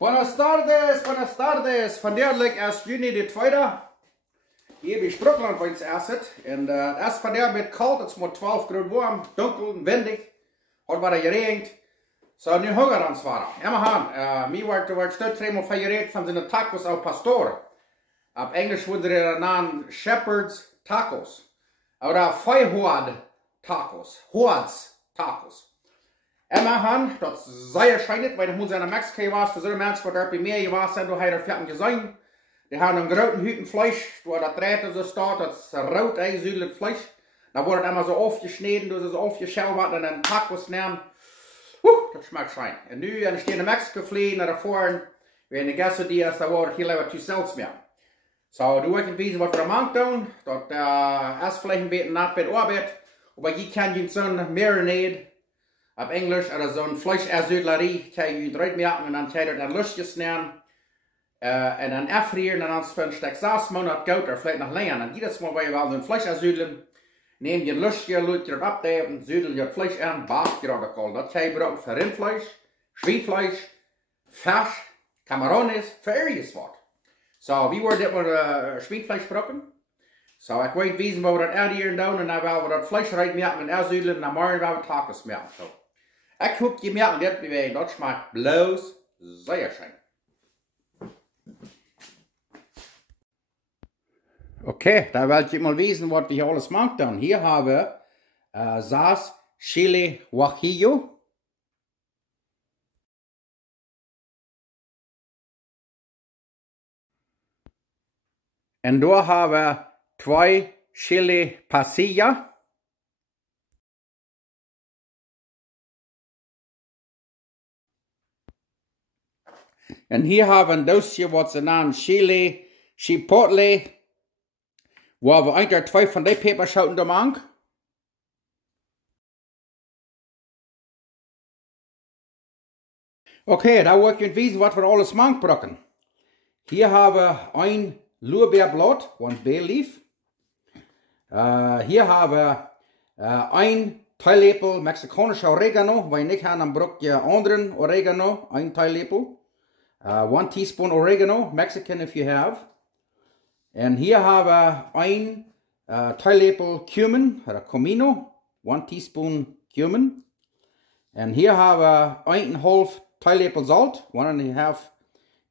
Buenas tardes. Vandaag is juni de tweede. Hier bij Sprookland bij ons asset. En het is vandaag met koud, het is maar 12 graden warm, donker en windig. Het wordt geregend. Zo, nu honger aan het zwaren. Emma Han, mij wordt stuk van gereed van zijn tacos al pastor. Op Engels worden er naam shepherd's tacos. Oder Feuerhord tacos. Hords tacos. Emma Han, dat is zeer schijnend, weil ik in Mexico was, voor zo'n mensen wat er bij meer was, en toen hij er vetten gezien. Die hebben een grote huten vlees, waar dat draad zo staat, dat is rood einzuidelijk vlees. Dan wordt het immer zo afgesneden, dus zo afgeschelbart en dan tacos nemen. Dat schmeckt fijn. En nu, en ik sta in Mexico vliegen naar voren, weer in de gasten die is, dan wordt het heel even te zelfs meer. Zo, doe ik een beetje wat we aan doen, dat is vielleicht een beetje nat bij de arbeid, maar je kan je zo'n marinade, op Engels, oder zo'n vleesuitlarie, kan je eruit maken en dan kan je dat lusjes nemen. En dan afvrieren en dan voor een stuk 6 maanden koud, of vielleicht nog länger. En jedes Mal, waar je wel zo'n vlees uitzuidelen, neem je een lusje, laat je het opdijven, zuidel je het vlees aan, bakt je dat al. Dat kan je gebruiken voor rindvlees, schweinvlees, vers, camarones, voor ergens wat. Zo, wie wordt dit maar schweinvlees gebruiken? Zo, ik weet wezen waar we dat uit hier doen, en dan willen we dat vlees eruit maken en uitzuidelen, en dan morgen willen we tacos maken. Zo. Ik hoop je merken dit bewegen, dat smaakt bloos zeer schön. Okay, da wollt ihr mal wissen, was wir hier alles machen dann. Hier haben wir Saus, Chile, Guajillo. Und da haben wir 2 Chile Pasilla. Und hier haben wir ein dosje, was sie nennen Chile, Chipotle. Waar we eigenlijk 2 van die päppaschoten da machen. Okay, da wil ik wissen, wat we alles machen. Hier hebben we een luabäa blaut, een bayleaf. Hier hebben we een teeläppel Mexikanische oregano. Wenn je niet hebt, dan bruk je andere oregano, een teeläppel. 1 teaspoon oregano, Mexican if you have. En hier hebben we een teeläppel cumin, oder comino, 1 teaspoon cumin. En hier hebben we 1,5 teeläppel salt, 1,5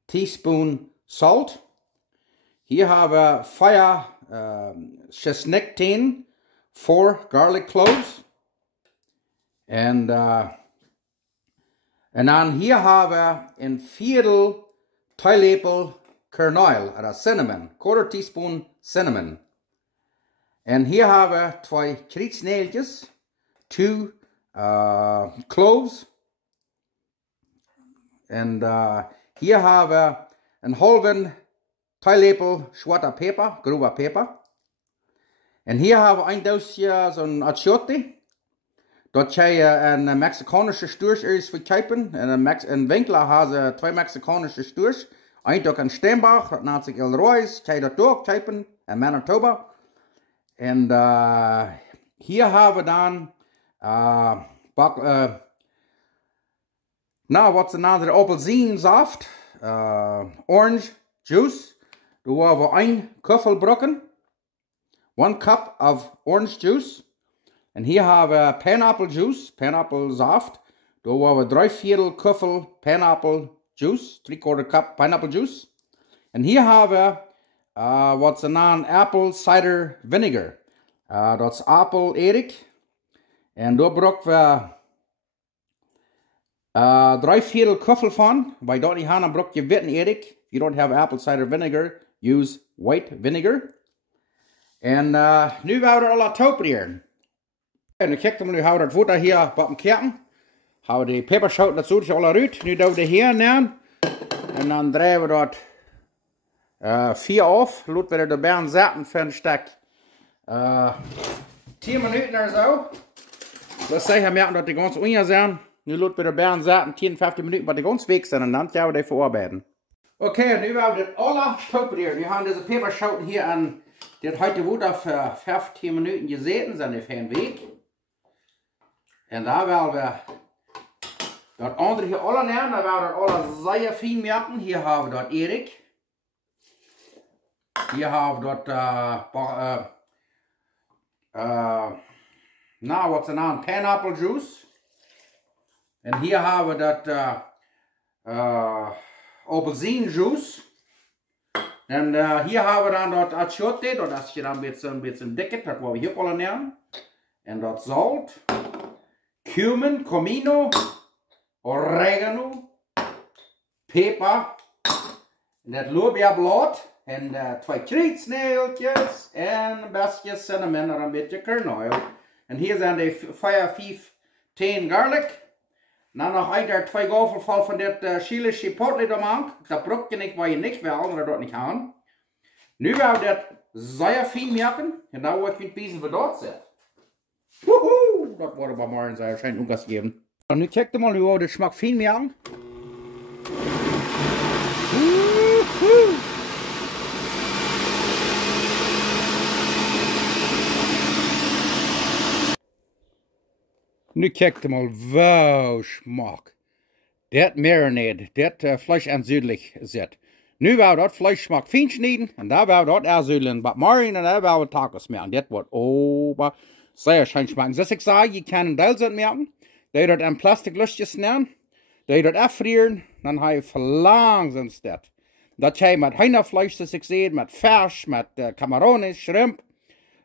teaspoon salt. Hier hebben we 5 schisnick täne, 4 garlic cloves. En dan hier hebben we een 4 teeläppel kerneel, oder cinnamon, 1/4 teaspoon cinnamon. En hier hebben we 2 krietznäeljges, 2 cloves. En hier hebben we een halve teeläppel zwarte päppa, grove päppa. En hier hebben we een dosje zo'n Achiote. Dat je een Mexikanische stuurs is voor kopen. En een winkelaar heeft ze 2 Mexikanische stuurs. Eindelijk een Steenbach, dat naast zich El Royce, kan je dat ook kopen in Manitoba. En hier hebben we dan, wat ze naam de aupelsiene saft, orange juice. Daar hebben we 1 kuffel brokken, 1 cup of orange juice. En hier hebben we pineapple saft. Daar hebben we 3/4 kuffel pineapple juice, 3/4 cup pineapple juice. En hier hebben we wat ze naam apple cider vinegar. Dat is aupel ädick. En daar gebruiken we 3/4 kuffel van. Bij dat niet hebben, dan gebruik je witte ädick. If you don't have apple cider vinegar, use white vinegar. En nu gaan we er al topreren. En dan kijk we nu, houden we het water hier op een kerken. Houden we de päppaschoten, dat zoet je al uit. Nu doen we de hier neer. En dan draaien we dat 4 af. Laten we er bij zetten voor een stuk 10 minuten of zo. Dat zeggen merken dat die ganz unja zijn. Nu laten we er bij zetten 10, 15 minuten, wat die ganz weg zijn. En dan gaan we die verarbeiten. Oké, nu gaan we dit alle topreren. Nu hebben we deze päppaschoten hier aan dit heute water voor 15 minuten gezeten. Zijn die van weg. En daar willen we Dat andere hier alle nemen, dan werden dat alle zeer fijn merken. Hier hebben we dat ädick. Hier hebben we dat, nou wat is de naam? Pineapple En hier hebben we dat aupelsiene juice. En hier hebben we dan dat Achiote, dat is je dan een beetje dikker, dat wat we hier alle nemen. En dat zout, cumin, comino, oregano, päppa, en dat luabäa blaut, en 2 krietznäeljges, en een beetje cinnamon en een beetje kerneel. En hier zijn de 5 10 garlic. Dan nog een 2 gofel vol van dit chile Chipotle gemaakt. Dat brok je niet waar je niks wil, omdat dat niet gaan. Nu gaan we dat zeer fijn maken. En dan wordt het een wat dat zit. Woehoe! Dat wordt maar morgen zeer schijn ook geven. En nu kijk maar hoe we de smaak fijn maken. Woehoe! Nu kijk mal, wow, smaak. Dat marinade, dat Fleisch aanzuidelijk zit. Nu wou dat Fleisch smaak fijn snijden en daar wou dat aanzuidelen. Maar morgen en daar wou we tacos maken. Dat wordt ober zeer schön smaken. Zoals ik zei, je kan een deel zijn maken. Dat je dat in plastic lusjes nemen. Dat je dat afvrieren. Dan heb je verlangzaamst dat. Dat je met heinenfleisch, zoals ik zei, met vers, met camarones, shrimp.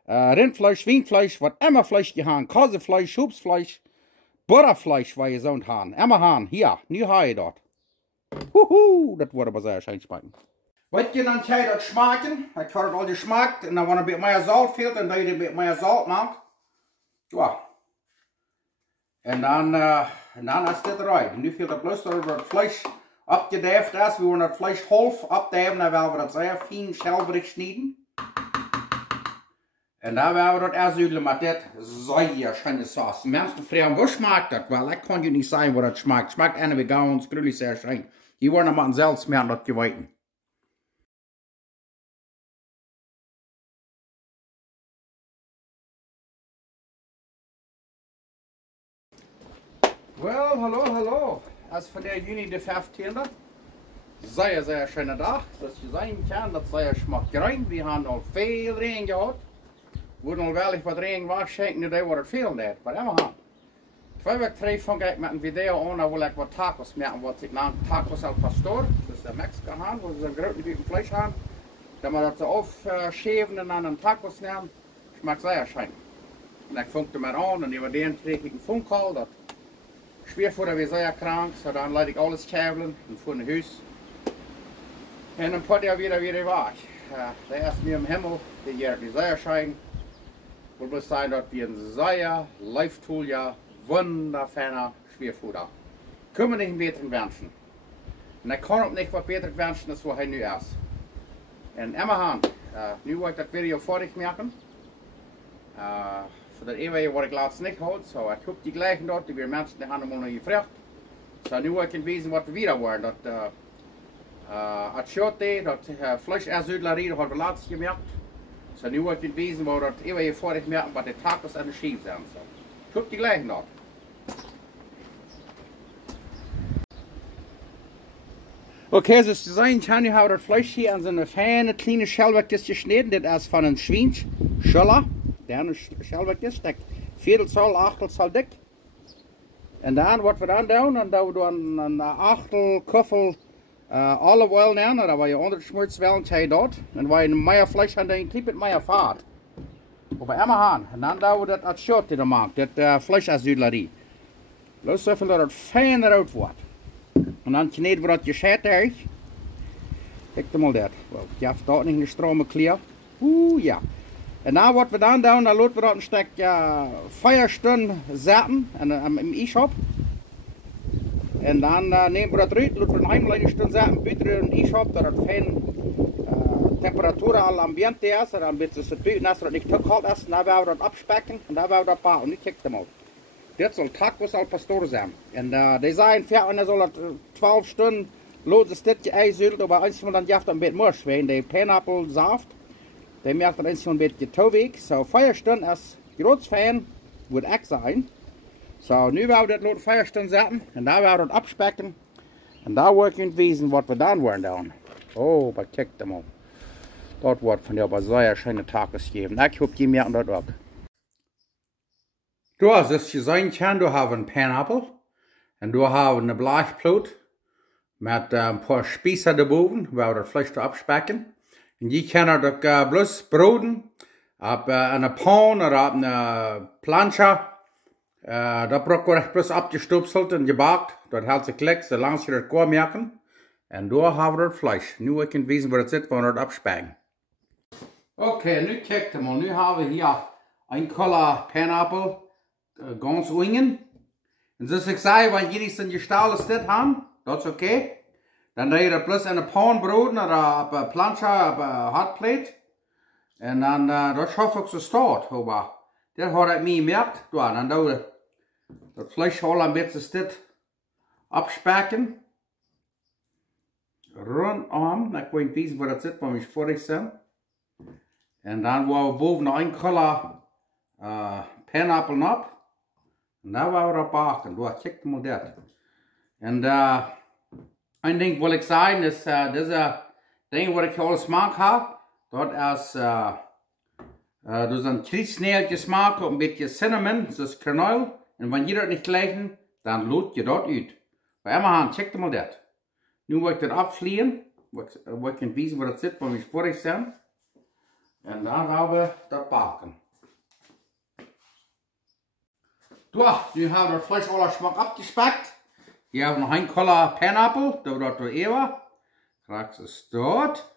Rindfleisch, Schwienfleisch, wat immer Fleisch je haben, Käsefleisch, Hupsfleisch, Butterfleisch, waar je zo'n haben. Immer haben, hier, nu habe je dat. Woehoe, dat wordt aber sehr schön schmecken. Weet je, dan ga je dat smaken. Ik heb het al gesmaakt en dan wanneer een beetje meer zout fehlt, dan doe je een beetje meer zout maakt. Ja. En dan is dit eruit. Nu fehlt het bloos dat het vlees opgedeft is. We willen het vlees half opdeven, dan willen we dat zeer fijn schelberig snijden. En daar werden we dat aanzuidelen met dit zeer schöne saus. Mensen vragen, wat smaakt dat wel? Ik kan je niet zeggen wat het smaakt. Het smaakt en ganz gruwelijk zeer schön. Je wordt maar zelf smaken dat je weten. Wel, hallo. Als van der juni de 15e. Zeer schöne dag. Zoals je zien kan, dat zeer smaakt rein. We hebben al veel regen gehad. We moeten al wel wat regen wegschenken, nu wordt het veel net. Maar immer gaan. 2 weken terug vang ik met een video aan, dan wil ik wat tacos maken, wat ik naam tacos al pastor. Dus de Mexican gaan, waar ze een groot beetje vlees hebben. Dan we dat ze afscheven en dan een tacos nemen. Schmeckt zeer schön. En ik vang er maar aan en über den kreeg ik een phone call, dat schwierenvoerder weer zeer krank, zo dan laat ik alles kabelen en voor een huis. En een paar jaar weer weg. De eerste nu im Himmel, die jaar die zeer schön. Ik wil zeggen dat we een zeer leeftool, wunderfijne schwiervoerder. Kunnen we niet beter wensen. En ik kan ook niet wat beter wensen als wat hij nu is. En immer gaan. Nu wil ik dat video fertig maken. Voor dat eeuwige wat ik laatst niet had. So, ik hoop die gleichen dort, die weer mensen die hebben nog gevraagd. So, nu wil ik weten wat we weer worden. Dat Achiote, dat vleesaanzuidelarie, dat hebben we laatst gemerkt. So, nu wil ik weten waar dat eeuwige fertig merken, wat de tacos en de schief zijn. So, ik hoop die gleichen dort. Okay, zoals je zien kan, nu hebben we het vlees hier in zo'n fijne kleine schelwerkjes geschnitten. Dit is van een schwienschiller. Der schelwerkjes, dat viertelzoll, achtelzoll dik. En dan wat we dan doen, dan doen we een achtel kuffel olive oil nemen. Dan waar je onder het schmolt wel en dat. En waar je een meer vlees aan dan krijgt het meer vaart. Op een emmer aan. En dan doen we dat Achiote er maken, dat vleesaanzuidelarie. Los even dat het fijn eruit wordt. En dan kneden we dat gescheit uit. Kijk maar dat. Je hebt dat niet in de stromen klaar. Ja. En dan wat we dan doen, dan laten we dat een stuk 4 stunden zetten im ijshoop. En dan nemen we dat eruit, laten we een hele stunde zetten, buiten in ijshoop, dat het fijn temperatuur al ambiente is. En dan een beetje zo buiten, als het niet te koud is, dan gaan we dat opspekken en dan gaan we dat pakken. Nu kijk maar. Dit zal tacos al pastor zijn. En die zijn ver en dan zal het 12 stunden laten ze dit ijzult, maar eens dan jaft een beetje mors, wegen de pineapple-saft. Die merkt dat eens een beetje te week. So 4 stunden is groot fijn, moet ik zijn. So, nu wou we dat laten Feuer stehen zetten. En daar wou we dat abspecken. En daar wil ik in wezen wat we dan worden doen. Oh, maar kijk dan mal. Dat wordt van jou een zeer schöne Tages geven. Ik hoop je merken dat ook. Du hast es gesehen, du hast einen Pineapple. Und du hast eine Blechplaut. Mit ein paar Spießen daarboven, waar we dat vlees abspecken. En je kan dat bloß broden. Op een pan of op een plancha. Dat braucht we bloß abgestupselt en gebakt. Dat hält sich lekker, zolang je dat klaar merken. En daar hebben we dat vlees. Nu ik kan weten waar het zit, waar we dat abspecken. Oké, nu kijk je mal. Nu hebben we hier een color Pineapple. Ganz ungen. En zoals ik zei, wanneer jullie zijn gestalen zit hebben, dat is oké. Dan doe je dat plus in een pan broden of op een plancha op een hotplate. En dan dat schaf ik zo staat. Dat had ik mee gemerkt. Dan doe je dat vlees al een beetje stit abspecken. Rondom. Dan kun je weten waar dat zit, waar we vorig zijn. En dan wou we boven een color Pineapple op. En daar wou we dat bakken. Kijk maar dat. En een ding wil ik zeggen is, deze ding wat ik al smaak heb, dat is dus een krietznäeljges smaak, een beetje cinnamon, zoals kerneel. En wanneer je dat niet krijgt, dan loot je dat uit. Bij hem check maar dat. Nu wil ik dat afvliegen, wil ik weten waar het zit, waar we vorig zijn. En dan gaan we dat bakken. Nu hebben we het vlees al smaak abgespeckt. Hier hebben we nog een color Pineapple, dat we dat door even. Straks is dat.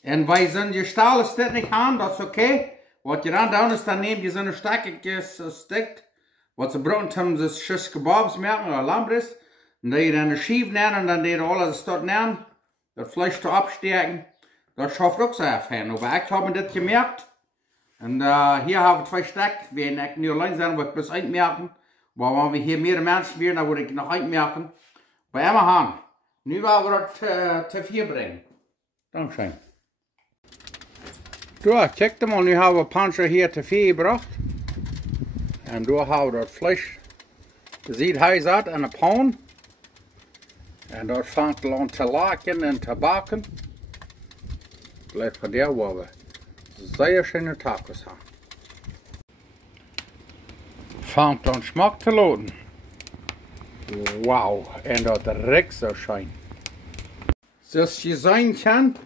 En wij zijn gestalen dit niet aan, dat is oké. Wat je dan doet is, dan neem je zo'n stekjes stikt. Wat ze brood hebben, is schiss kebabs merken, of lambris. En dan je dan een schief nemen en dan deed je alles dat nemen. Dat vlees te absteken. Dat schaft ook zo fijn. Maar ik heb dit gemerkt. En hier hebben we 2 stek. Wenn ik nu alleen zijn, wil ik plus 1 merken. Maar wanneer we hier meer mensen weer, dan wil ik nog 1 merken. Bij hem aan. Nu willen we dat te 4 brengen. Dankzij. Kijk maar, nu hebben we panzer hier te 4 gebracht. En door hebben we dat vlees. Je ziet, hij zat in een pan. En dat vangt aan te laken en te bakken. Blijft van der waar we zeer schöne Tacos haben. Fangt an Schmack zu laden. Wow, en dat riecht so schön. Zoals je zien kan,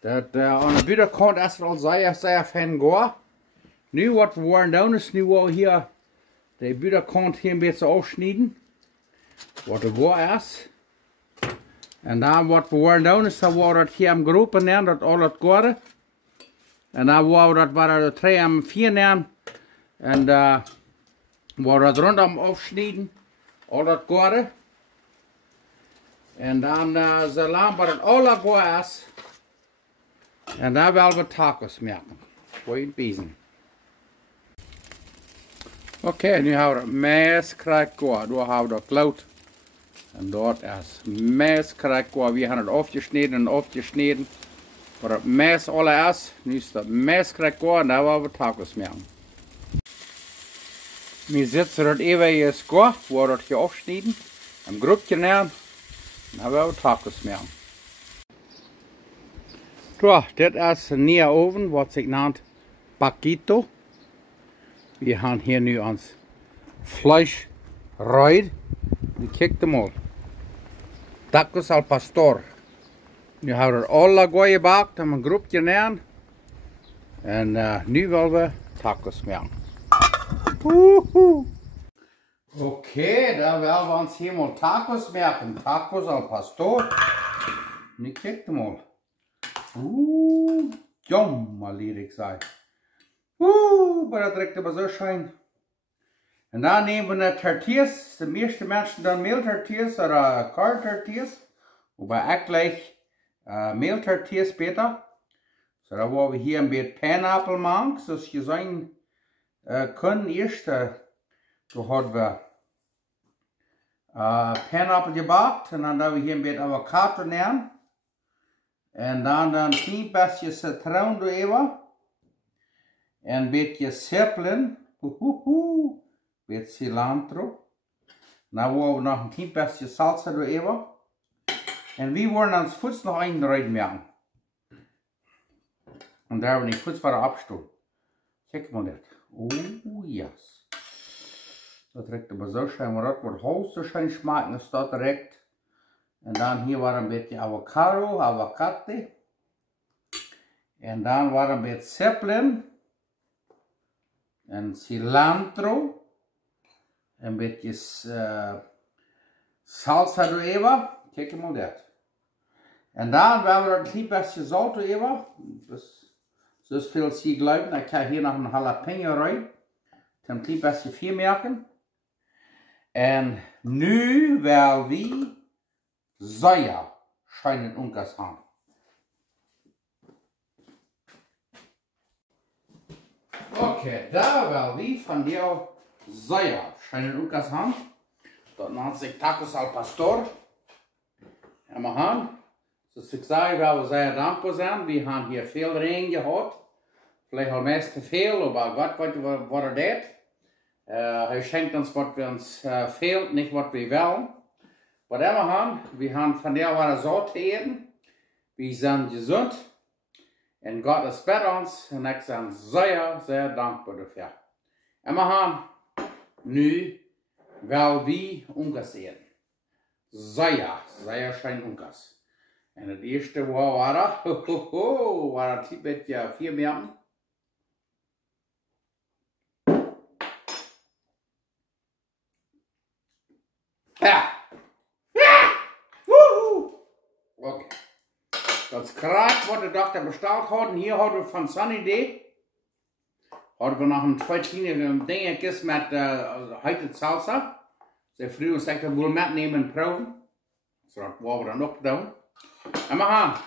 dat aan de buitenkant is het al zeer fijn gaar. Nu wat we worden doen is nu al hier de buitenkant hier een beetje afsnijden. Wat de gaar is. En dan wat we worden doen is dan worden het hier am groepen nemen, dat al het gaar. En dan wou dat waren de 3 en 4 nemen. En wou dat rondom afsnijden. Al dat gaar. En dan zolang het al gaar is. En dan willen we tacos maken. Voor je wezen. Oké, nu hebben we het meest krijg gaar. Nu hebben we dat blaut. En dat is meest krijg gaar. We hebben het afgesneden en afgesneden. Maar het meest alle is, nu is dat meest krijg gaar en daar willen we tacos maken. Nu zetten we het even in het gaar, waar we het afsnijden. Een groepje nemen. En daar willen we tacos maken. Dit is een nieuwe oven, wat zich naam Achiote. We gaan hier nu ons vlees rijden. Nu kijk maar. Tacos al pastor. Nu hebben we alle gaar gebakt, een groepje nemen. En nu willen we tacos maken. Oké, dan willen we ons hier mal tacos maken. Tacos al pastor. Nu kijk maar. Jammer liet ik zeggen. Maar dat ruikt maar zo schijn. En dan nemen we de tortillas. De meeste mensen dan meeltortillas of kartortillas. Maar ik gleich meeltortillas beter. So dan willen we hier een beetje Pineapple maken. Zoals je zien kunnen eerst. Toen hadden we Pineapple gebakt. En dan hebben we hier een beetje avocado nemen. En dan een klein beetje citroen door even. En een beetje sippelen. Mit cilantro. Nou wollen we nog een klein beetje salsa erover. En we wollen ons voets nog eindraaien maken. En daar hebben we die voets voor afstoten. Kijk maar dit. Oh, yes. Dat rekt aber so schön, maar dat wordt heel so schön smaken als dat direct. En dan hier war een beetje avocado. En dan war een beetje zeppelin. En cilantro. Een beetje salsa erover. Kijk maar dat. En dan werden we er een klein beetje zout erover. Dus veel zie ik geloven. Ik ga hier nog een jalapeno rein. Een klein beetje veel merken. En nu wel we soja schijnen unkas haben. Okay, da wel we van jou soja schijnen unkas haben. Dat nennt sich tacos al pastor. En we gaan, zoals ik zei, wel we zeer dankbaar zijn. We hebben hier veel regen gehad. Vielleicht al meest te veel, maar Gott weet wat er deed. Hij schenkt ons wat ons fehlt, nicht was wir wollen. Was wir haben von der Ware so eten. Wir sind gesund. Und Gott ist bei uns. Und ich bin sehr, sehr dankbar dafür. Und wir haben nu wel wie ungas eten. Sehr, sehr schön ungas. Und das erste war das Tibet ja 4 Minuten. Ja. Okay. Das Krat, was der Doktor bestellt hat, hier haben wir von Sunny Day, haben wir noch ein 2 kleine Dinge gegessen mit heute Salsa. Sehr früh und sagt, wir wollen mitnehmen und proben. So, das wollen wir dann noch tun. Und wir haben.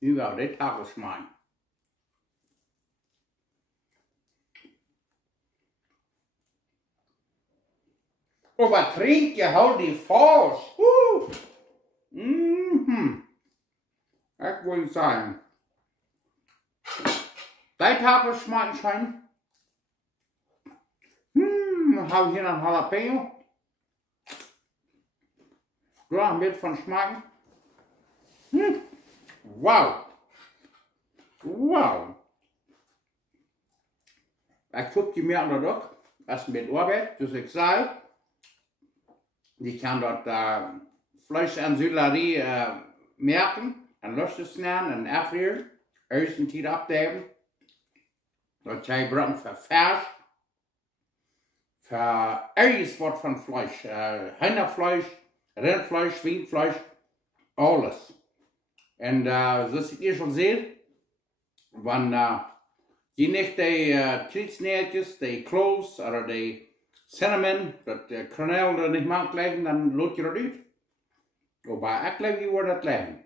Nu wel, dit tafel schmeien. Oh, wat drink je, hou die vast. Ik wil zeggen. Die tafel schmeien schijn. Hou hier een jalapeno. Graag een beetje van smaken. Wauw. Wauw. Ik zoek die meer aan dat ook. Dat is een beetje arbeid. Dus ik zei. Die kan dat vlees en sellerie merken. En lustig snijden en afweer. Eerst een tijd opnemen. Dat jij brengt voor vers. Voor alles wat van vlees. Hühnerfleisch, Rindfleisch, Schweinfleisch. Alles. En zoals ik eerst al zei. Wanneer je niet de krietznäeljges, de cloves of de cinnamon, dat kerneel er niet mag leggen, dan loop je dat uit. Maar ik leg je waar dat leggen.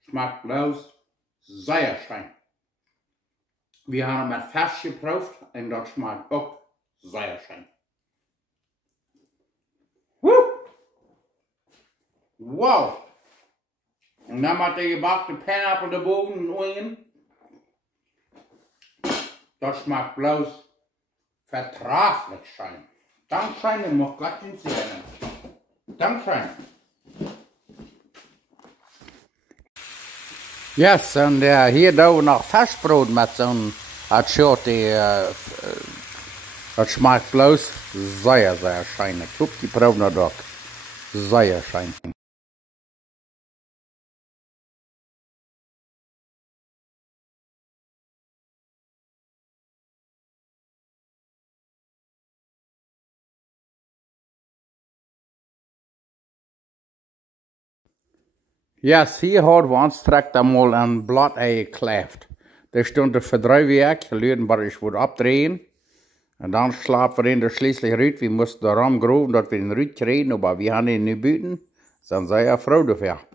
Smaakt bloos, zeer schijn. We hebben met vers geproefd en dat smaakt ook zeer schijn. Wow! En dan met de gebakte pineapple erboven en oeien. Dat smaakt bloos vertraaglijk schijn. Dankzij en mag Gott in zegenen. Dankzij. Yes, en hier doen we nog versbrood met zo'n Achiote. Dat smaakt bloos zeer, zeer schijn. Ik hoop die proef nog ook. Zeer schijn. Yes, hier hadden we ons direct einmal een blaut gekleefd. Dat stond er voor 3 weken, geleden maar ik wordt opdrehen. En dan slapen we in de schließlich uit. We moesten de ram groeven dat we in de ruit kregen, maar we hadden ihn niet buiten. Dan zei er Frau dafür.